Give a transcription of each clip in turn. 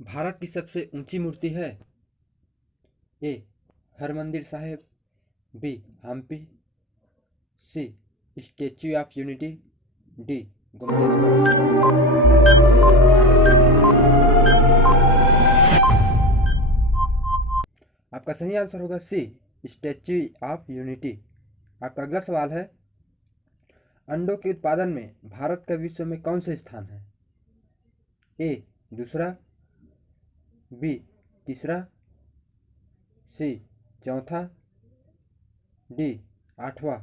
भारत की सबसे ऊंची मूर्ति है? A Harmandir Sahib, B Hampi, C statue of unity, D Gumbadeshwar. आपका सही आंसर होगा सी स्टैच्यू ऑफ यूनिटी। आपका अगला सवाल है, अंडों के उत्पादन में भारत का विश्व में कौन सा स्थान है? ए दूसरा, बी तीसरा, सी चौथा, डी आठवां।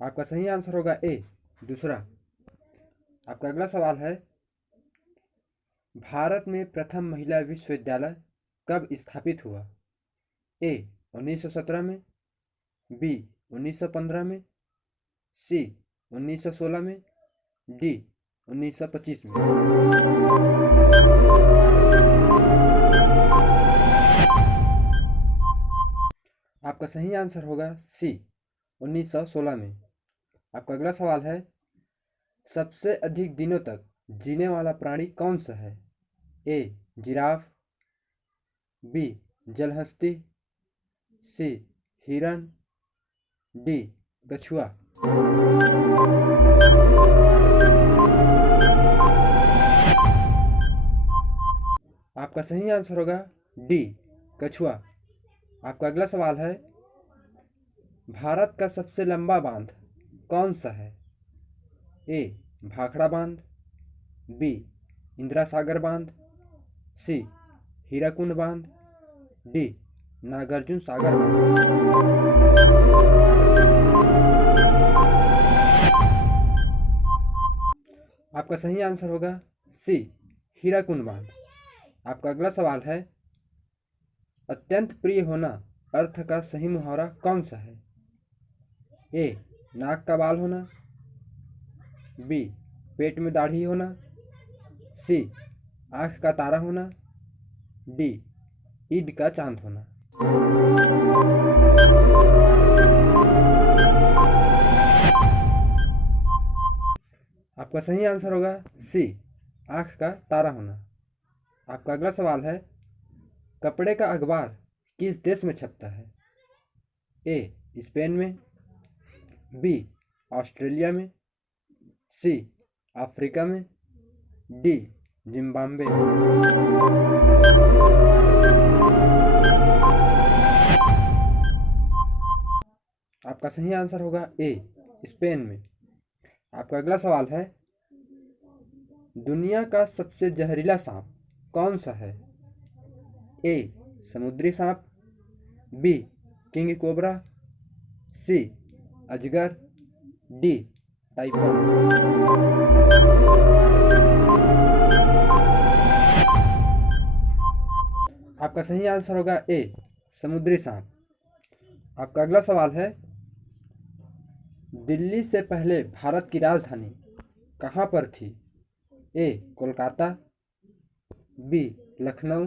आपका सही आंसर होगा ए दूसरा। आपका अगला सवाल है, भारत में प्रथम महिला विश्वविद्यालय कब स्थापित हुआ? ए 1917 में, बी 1915 में, सी 1916 में, डी 1925 में। आपका सही आंसर होगा सी 1916 में। आपका अगला सवाल है, सबसे अधिक दिनों तक जीने वाला प्राणी कौन सा है? ए जिराफ, बी जलहस्ती, सी हिरन, डी कछुआ। आपका सही आंसर होगा डी कछुआ। आपका अगला सवाल है, भारत का सबसे लंबा बांध कौन सा है? ए भाखड़ा बांध, बी इंदिरा सागर बांध, सी हीराकुंड बांध, डी नागार्जुन सागर बांध। आपका सही आंसर होगा सी हीराकुंड बांध। आपका अगला सवाल है, अत्यंत प्रिय होना अर्थ का सही मुहावरा कौन सा है? ए नाक का बाल होना, बी पेट में दाढ़ी होना, सी आँख का तारा होना, डी ईद का चांद होना। आपका सही आंसर होगा सी आँख का तारा होना। आपका अगला सवाल है, कपड़े का अखबार किस देश में छपता है? ए स्पेन में, बी ऑस्ट्रेलिया में, सी अफ्रीका में, डी जिम्बाब्वे में। आपका सही आंसर होगा ए स्पेन में। आपका अगला सवाल है, दुनिया का सबसे जहरीला सांप कौन सा है? ए समुद्री सांप, बी किंग कोबरा, सी अजगर, डी टाइफन। आपका सही आंसर होगा ए समुद्री सांप। आपका अगला सवाल है, दिल्ली से पहले भारत की राजधानी कहाँ पर थी? ए कोलकाता, बी लखनऊ,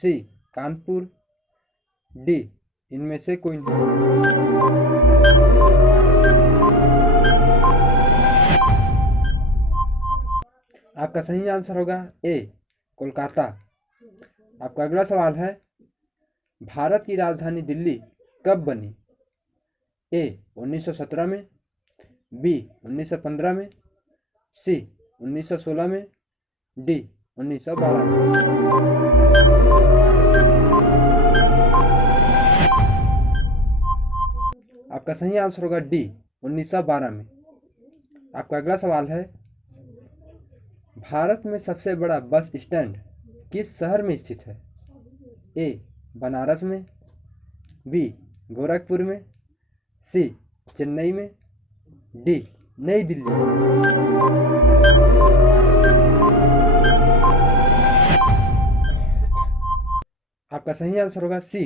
सी कानपुर, डी इनमें से कोई नहीं। आपका सही आंसर होगा ए कोलकाता। आपका अगला सवाल है, भारत की राजधानी दिल्ली कब बनी? ए 1917 में, बी 1915 में, सी 1916 में, डी 1912 में। आपका सही आंसर होगा डी 1912 में। आपका अगला सवाल है, भारत में सबसे बड़ा बस स्टैंड किस शहर में स्थित है? ए बनारस में, बी गोरखपुर में, सी चेन्नई में, डी नई दिल्ली में। आपका सही आंसर होगा सी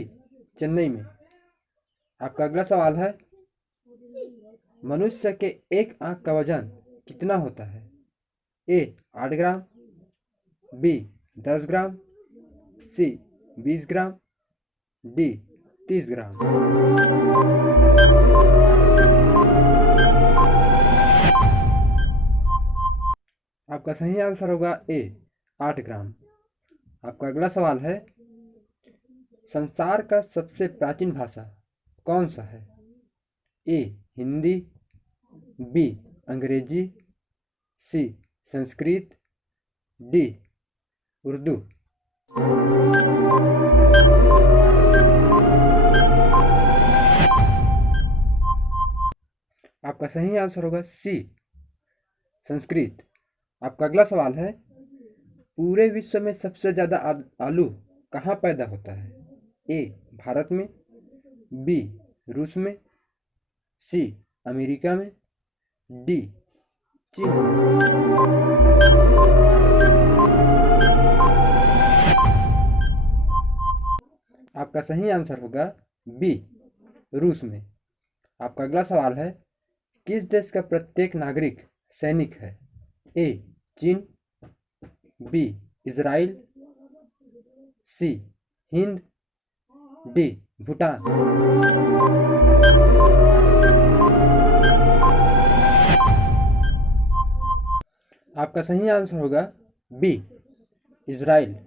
चेन्नई में। आपका अगला सवाल है, मनुष्य के एक आंख का वजन कितना होता है? ए 8 ग्राम, बी 10 ग्राम, सी 20 ग्राम, डी 30 ग्राम। आपका सही आंसर होगा ए 8 ग्राम। आपका अगला सवाल है, संसार का सबसे प्राचीन भाषा कौन सा है? ए हिंदी, बी अंग्रेजी, सी संस्कृत, डी उर्दू। आपका सही आंसर होगा सी संस्कृत। आपका अगला सवाल है, पूरे विश्व में सबसे ज़्यादा आलू कहाँ पैदा होता है? ए भारत में, बी रूस में, सी अमेरिका में, डी चीन में। आपका सही आंसर होगा बी रूस में। आपका अगला सवाल है, किस देश का प्रत्येक नागरिक सैनिक है? ए चीन, बी इजराइल, सी हिंद, डी भूटान। आपका सही आंसर होगा बी इजराइल।